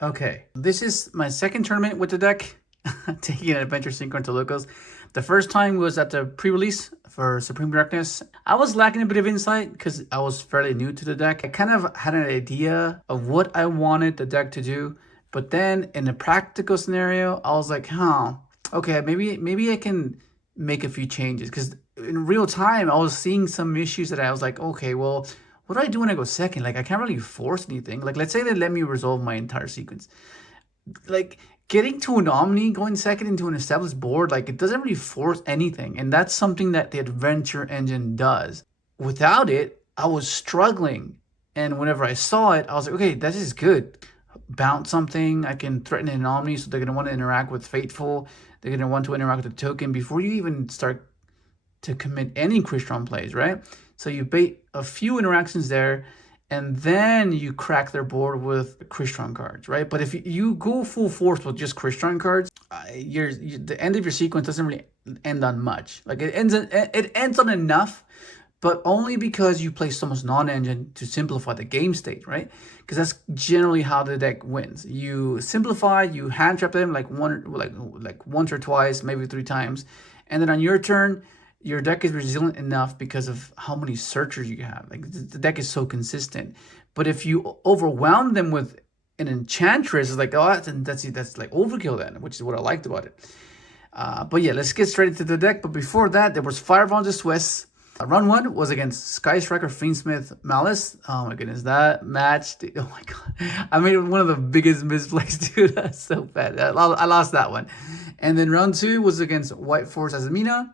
Okay, this is my second tournament with the deck, taking an Adventure Synchro into locals. The first time was at the pre-release for Supreme Darkness. I was lacking a bit of insight because I was fairly new to the deck. I kind of had an idea of what I wanted the deck to do, but then in the practical scenario, I was like, okay, maybe I can make a few changes, because in real time I was seeing some issues that I was like, okay, well, what do I do when I go second? Like, I can't really force anything. Like, let's say they let me resolve my entire sequence. Like, getting to an Omni, going second into an established board, like, it doesn't really force anything. And that's something that the Adventure Engine does. Without it, I was struggling. And whenever I saw it, I was like, okay, this is good. Bounce something, I can threaten an Omni, so they're going to want to interact with Fateful. They're going to want to interact with the token before you even start to commit any Crystron plays, right? So you bait a few interactions there, and then you crack their board with Crystron cards, right? But if you go full force with just Crystron cards, the end of your sequence doesn't really end on much. Like, it ends on enough, but only because you play so much non-engine to simplify the game state, right? Because that's generally how the deck wins. You simplify, you hand trap them like once or twice, maybe 3 times, and then on your turn, your deck is resilient enough because of how many searchers you have. Like, the deck is so consistent. But if you overwhelm them with an enchantress, it's like, oh, that's like overkill then, which is what I liked about it. But yeah, let's get straight into the deck. But before that, there was Fireball the Swiss. Round 1 was against Sky Striker, Fiendsmith, Malice. Oh my goodness, that match, dude, oh my god. I made one of the biggest misplays, dude. That's so bad. I lost that one. And then round 2 was against White Force Azamina.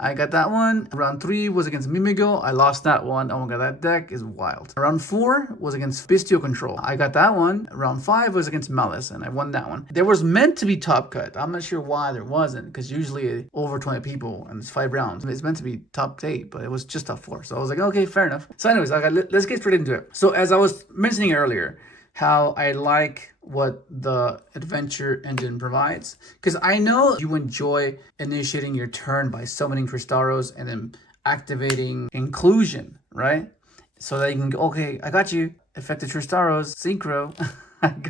I got that one. Round 3 was against Mimigo. I lost that one. Oh my god, that deck is wild. Round 4 was against Bestial Control. I got that one. Round 5 was against Malice, and I won that one. There was meant to be top cut. I'm not sure why there wasn't, because usually over 20 people and it's 5 rounds. It's meant to be top 8, but it was just top 4. So I was like, okay, fair enough. So anyways, let's get straight into it. So as I was mentioning earlier, how I like what the Adventure Engine provides, because I know you enjoy initiating your turn by summoning Tristaros and then activating inclusion, right? So that you can go, okay, I got you, effective Tristaros, synchro,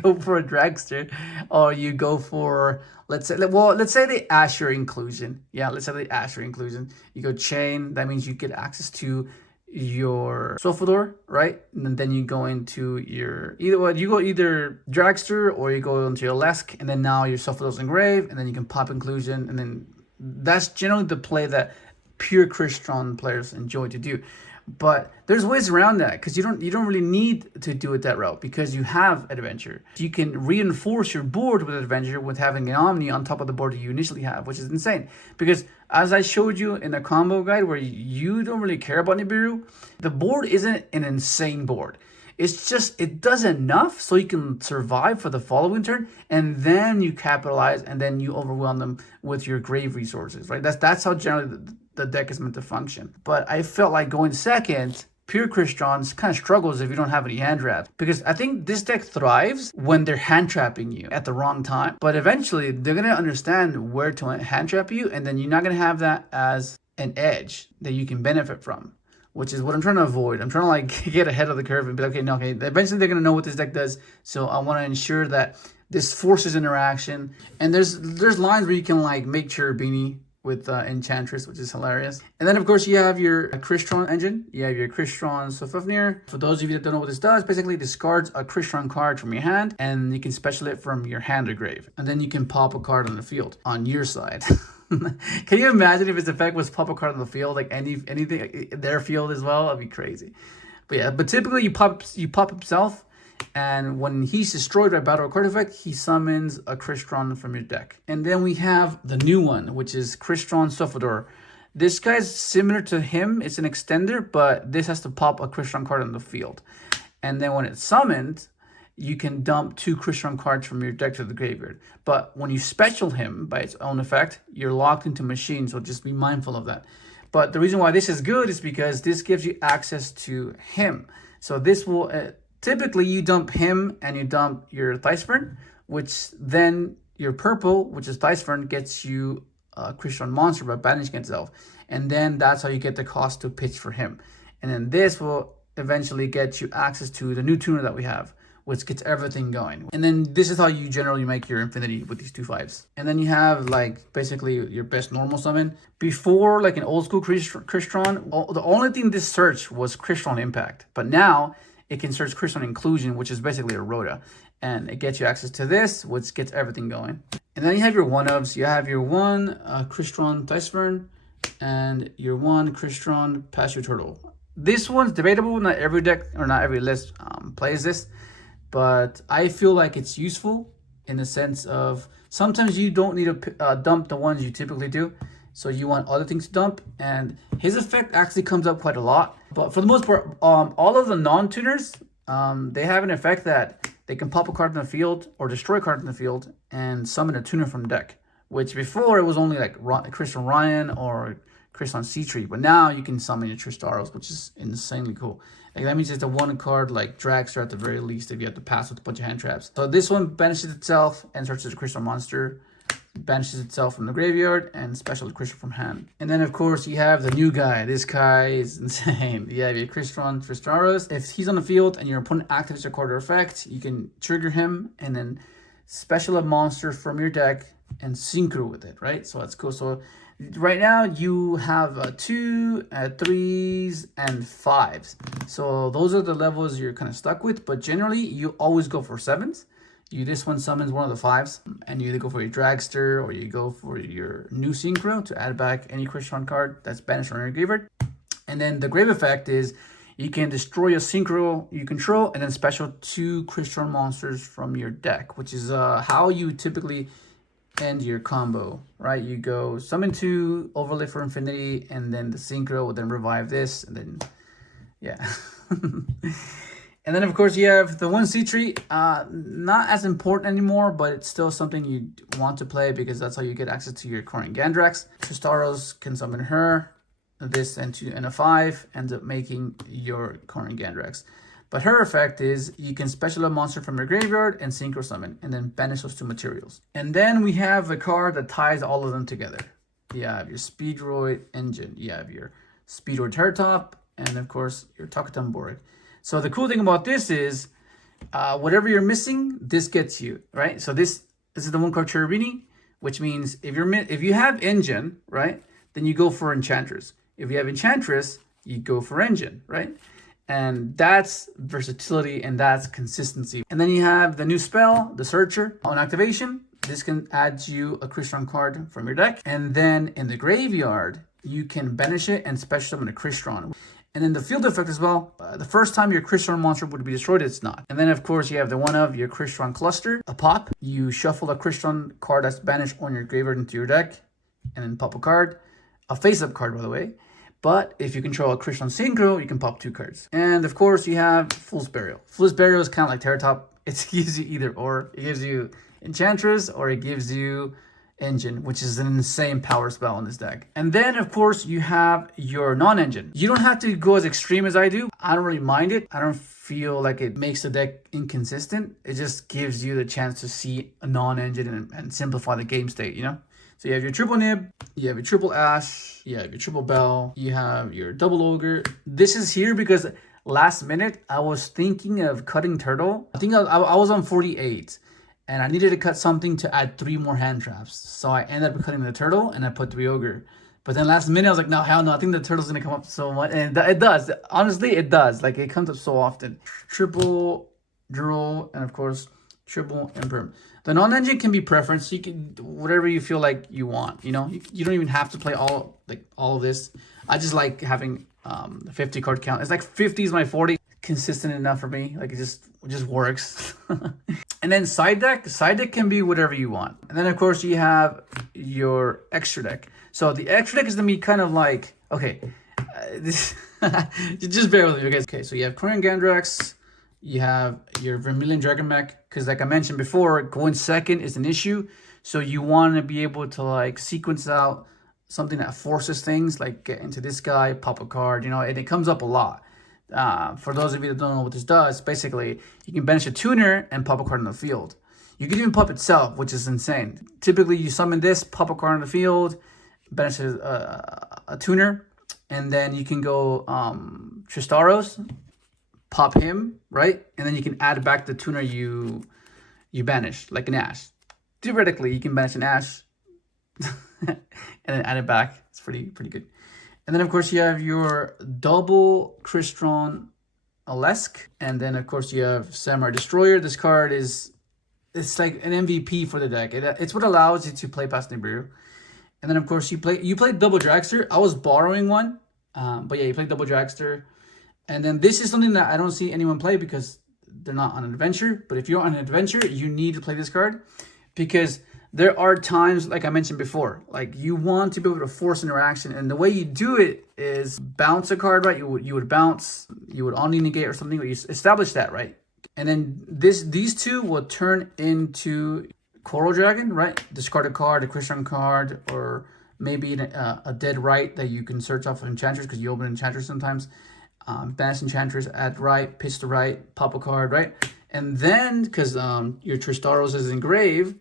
go for a dragster, or you go for, let's say the Asher inclusion. Yeah, let's say the Asher inclusion. You go chain, that means you get access to your Sofador, right? And then you go into your either Dragster or you go into your Lesk, and then now your Sofador's engraved, and then you can pop inclusion, and then that's generally the play that pure Crystron players enjoy to do. But there's ways around that, because you don't really need to do it that route, because you have Adventure. You can reinforce your board with Adventure with having an Omni on top of the board that you initially have, which is insane. Because as I showed you in the combo guide, where you don't really care about Nibiru, the board isn't an insane board. It's just, it does enough so you can survive for the following turn, and then you capitalize, and then you overwhelm them with your grave resources, right? That's how generally the deck is meant to function. But I felt like going second, pure Crystron kind of struggles if you don't have any hand traps, because I think this deck thrives when they're hand trapping you at the wrong time. But eventually they're gonna understand where to hand trap you, and then you're not gonna have that as an edge that you can benefit from, which is what I'm trying to avoid. I'm trying to like get ahead of the curve and be like, okay, eventually they're gonna know what this deck does. So I want to ensure that this forces interaction. And there's lines where you can like make sure beanie with Enchantress, which is hilarious. And then of course you have your Crystron engine. You have your Crystron Sofafnir. For those of you that don't know what this does, basically discards a Crystron card from your hand, and you can special it from your hand or grave. And then you can pop a card on the field on your side. Can you imagine if its effect was pop a card on the field, like anything their field as well? That'd be crazy. But yeah, but typically you pop himself, and when he's destroyed by battle or card effect, he summons a Crystron from your deck. And then we have the new one, which is Crystron Sofador. This guy's similar to him. It's an extender, but this has to pop a Crystron card on the field. And then when it's summoned, you can dump 2 Crystron cards from your deck to the graveyard. But when you special him by its own effect, you're locked into machine, so just be mindful of that. But the reason why this is good is because this gives you access to him. So this will, typically you dump him and you dump your thystvern, which then your purple, which is thystvern, gets you a Crystron monster by banishing itself. And then that's how you get the cost to pitch for him. And then this will eventually get you access to the new tuner that we have, which gets everything going. And then this is how you generally make your infinity with these 2 5s. And then you have like basically your best normal summon. Before, like in old school CRYSTRON, the only thing this searched was CRYSTRON Impact. But now it can search CRYSTRON Inclusion, which is basically a Rota. And it gets you access to this, which gets everything going. And then you have your 1-ofs. You have your 1 CRYSTRON TEESPRING and your 1 CRYSTRON Pasture Turtle. This one's debatable. Not every deck or not every list plays this, but I feel like it's useful in the sense of sometimes you don't need to dump the ones you typically do. So you want other things to dump, and his effect actually comes up quite a lot. But for the most part, all of the non-tuners, they have an effect that they can pop a card in the field or destroy a card in the field and summon a tuner from the deck. Which before it was only like CRYSTRON Ryan or CRYSTRON C-Tree, but now you can summon your Tristaros, which is insanely cool. Like that means it's a 1 card like Dragster at the very least if you have to pass with a bunch of hand traps. So this one banishes itself and searches a CRYSTRON monster, banishes itself from the graveyard, and special CRYSTRON from hand. And then of course you have the new guy. This guy is insane. You have your CRYSTRON Tristaros. If he's on the field and your opponent activates a card or effect, you can trigger him and then special a monster from your deck and synchro with it, right? So that's cool. So right now you have 2, 3s, and 5s. So those are the levels you're kind of stuck with, but generally you always go for 7s. This one summons one of the 5s, and you either go for your Dragster or you go for your new Synchro to add back any CRYSTRON card that's banished from your graveyard. And then the grave effect is you can destroy a Synchro you control and then special 2 CRYSTRON monsters from your deck, which is how you typically end your combo, right? You go summon 2, overlay for infinity, and then the Synchro will then revive this, and then yeah. And then of course you have the 1 C-Tree, not as important anymore, but it's still something you want to play because that's how you get access to your current Gandrax. Tristaros can summon her, this and a 5 ends up making your current Gandrax. But her effect is you can special a monster from your graveyard and synchro summon, and then banish those 2 materials. And then we have a card that ties all of them together. You have your Speedroid Engine, you have your Speedroid TERRORTOP, and of course your Takutan. So the cool thing about this is, whatever you're missing, this gets you, right? So this is the 1 card Cherubini, which means if you have Engine, right, then you go for Enchantress. If you have Enchantress, you go for Engine, right? And that's versatility and that's consistency. And then you have the new spell, the Searcher. On activation, this can add you a CRYSTRON card from your deck. And then in the graveyard, you can banish it and special summon a CRYSTRON. And then the field effect as well, the first time your CRYSTRON monster would be destroyed, it's not. And then of course you have the 1 of your CRYSTRON Cluster, a pop. You shuffle a CRYSTRON card that's banished on your graveyard into your deck, and then pop a card, a face-up card by the way. But if you control a CRYSTRON Synchro, you can pop 2 cards. And of course you have Fool's Burial. Fool's Burial is kind of like TERRORTOP. It gives you either or. It gives you Enchantress or it gives you Engine, which is an insane power spell in this deck. And then of course you have your non-engine. You don't have to go as extreme as I do. I don't really mind it. I don't feel like it makes the deck inconsistent. It just gives you the chance to see a non-engine and simplify the game state, you know? So you have your triple Nib, you have your triple Ash, you have your triple Bell, you have your double Ogre. This is here because last minute I was thinking of cutting Turtle. I think I was on 48 and I needed to cut something to add 3 more hand traps. So I ended up cutting the Turtle and I put 3 Ogre. But then last minute I was like, no, hell no, I think the Turtle's gonna come up so much. And it does, honestly it does. Like it comes up so often. Triple Droll and of course triple Imperm. The non-engine can be preference. You can whatever you feel like you want. You know, you don't even have to play all of this. I just like having the 50 card count. It's like 50 is my 40. Consistent enough for me. Like it just works. And then side deck can be whatever you want. And then of course you have your extra deck. So the extra deck is gonna be kind of like, okay, this just bear with me, okay? Okay, so you have Korean Gandrax. You have your Vermilion Dragon Mech, because like I mentioned before, going second is an issue. So you want to be able to like sequence out something that forces things, like get into this guy, pop a card, you know, and it comes up a lot. For those of you that don't know what this does, basically, you can banish a tuner and pop a card in the field. You can even pop itself, which is insane. Typically, you summon this, pop a card in the field, banish a tuner, and then you can go Tristaros, pop him, right? And then you can add back the tuner you banished, like an Ash. Theoretically, you can banish an Ash and then add it back. It's pretty good. And then of course you have your double CRYSTRON Alesk, and then of course you have Samurai Destroyer. This card it's like an MVP for the deck. It's what allows you to play past Nibiru. And then of course you play double Dragster. I was borrowing one, but yeah, you play double Dragster. And then this is something that I don't see anyone play because they're not on an adventure. But if you're on an adventure, you need to play this card because there are times, like I mentioned before, like you want to be able to force interaction, and the way you do it is bounce a card, right? You would bounce, you would omni negate or something, but you establish that, right? And then these two will turn into Coral Dragon, right? Discard a card, a CRYSTRON card, or maybe a dead right that you can search off of Enchantress because you open Enchantress sometimes. Banish Enchantress, add right, pitch to right, pop a card, right? And then, because your Tristaros is engraved,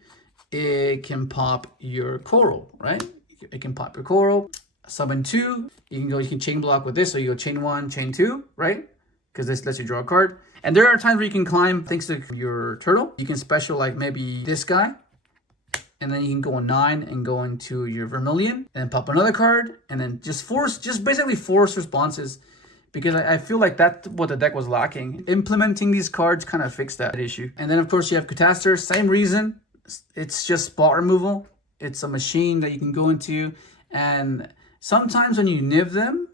it can pop your Coral, right? It can pop your Coral. Summon 2. You can chain block with this. So you go chain 1, chain 2, right? Because this lets you draw a card. And there are times where you can climb thanks to your turtle. You can special like maybe this guy. And then you can go on 9 and go into your Vermilion. And then pop another card. And then just basically force responses. Because I feel like that's what the deck was lacking. Implementing these cards kind of fixed that issue. And then of course you have CATASTOR. Same reason. It's just spot removal. It's a machine that you can go into, and sometimes when you nib them,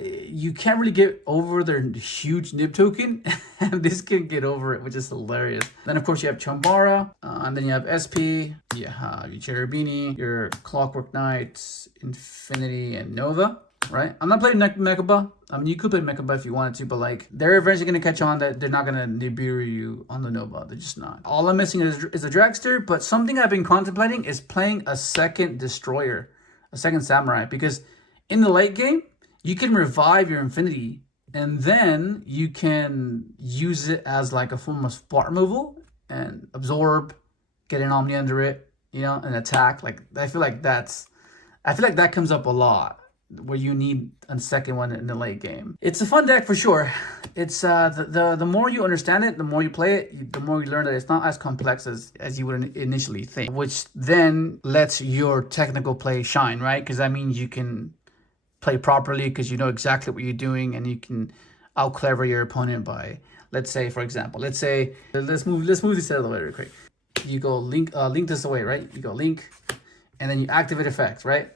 you can't really get over their huge nib token, and this can get over it, which is hilarious. Then of course you have Chambara, and then you have SP, you have your Cherubini, your Clockwork Knights, Infinity, and Nova. Right? I'm not playing Mechaba. I mean, you could play Mechaba if you wanted to, but like, they're eventually going to catch on that they're not going to Nibiru you on the Nova. They're just not. All I'm missing is a Dragster, but something I've been contemplating is playing a second Destroyer, a second Samurai, because in the late game, you can revive your Infinity, and then you can use it as like a form of spot removal and absorb, get an Omni under it, you know, and attack. Like, I feel like that comes up a lot, where you need a second one in the late game. It's a fun deck for sure. It's the more you understand it, the more you play it, the more you learn that it's not as complex as you would initially think, which then lets your technical play shine, right? Because that means you can play properly because you know exactly what you're doing, and you can out clever your opponent by, let's say, for example, let's move this out of the way real quick. You go link this away, right? You go link, and then you activate effects, right?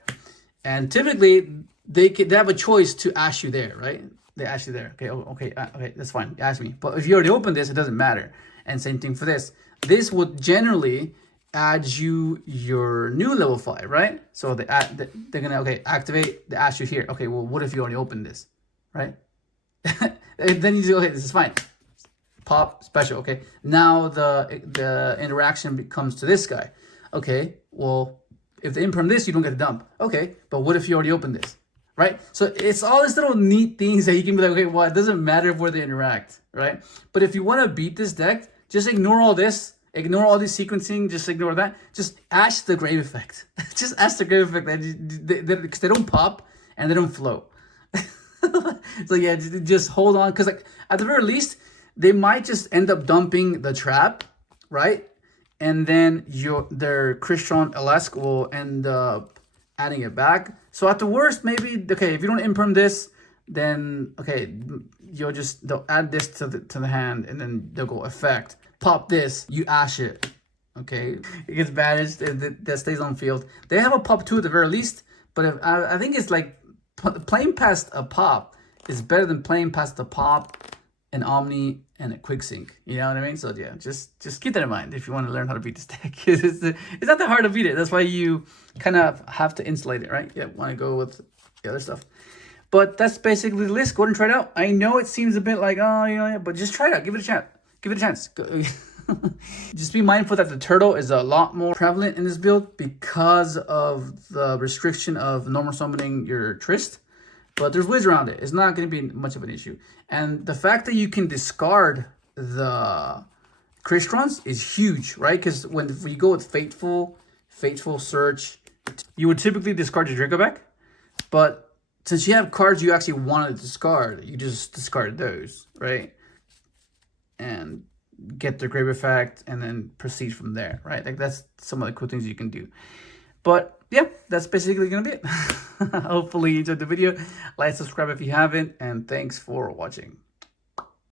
And typically, they have a choice to ask you there, right? They ask you there. Okay, okay, that's fine. Ask me. But if you already opened this, it doesn't matter. And same thing for this. This would generally add you your new level 5, right? So they're gonna activate. They ask you here. Okay, well, what if you already opened this, right? And then you say, okay, this is fine. Pop special. Okay, now the interaction comes to this guy. Okay, well, if they imperm this, you don't get a dump. Okay, but what if you already opened this, right? So it's all these little neat things that you can be like, okay, well, it doesn't matter where they interact, right? But if you want to beat this deck, just ignore all this. Ignore all this sequencing. Just ignore that. Just ask the grave effect. Just ask the grave effect. Because they don't pop and they don't float. So yeah, just hold on. Because like at the very least, they might just end up dumping the trap, right? And then their CRYSTRON Alesk will end up adding it back. So at the worst, maybe, okay, if you don't imperm this, then, okay, they'll add this to the hand, and then they'll go effect. Pop this, you ash it, okay? It gets banished, that stays on field. They have a pop 2 at the very least, but I think it's like playing past a pop is better than playing past a pop, an Omni, and a quick sync. You know what I mean? So yeah, just keep that in mind if you want to learn how to beat this deck. It's not that hard to beat it. That's why you kind of have to insulate it, right? Yeah, want to go with the other stuff. But that's basically the list. Go ahead and try it out. I know it seems a bit like, oh, yeah, but just try it out. Give it a chance. Give it a chance. Just be mindful that the turtle is a lot more prevalent in this build because of the restriction of normal summoning your Trist. But there's ways around it. It's not going to be much of an issue. And the fact that you can discard the CRYSTRONs is huge, right? Because when you go with Fateful Search, you would typically discard your Dracoback. But since you have cards you actually wanted to discard, you just discard those, right? And get the grave effect and then proceed from there, right? Like that's some of the cool things you can do. But yeah, that's basically gonna be it. Hopefully you enjoyed the video. Like, subscribe if you haven't, and thanks for watching.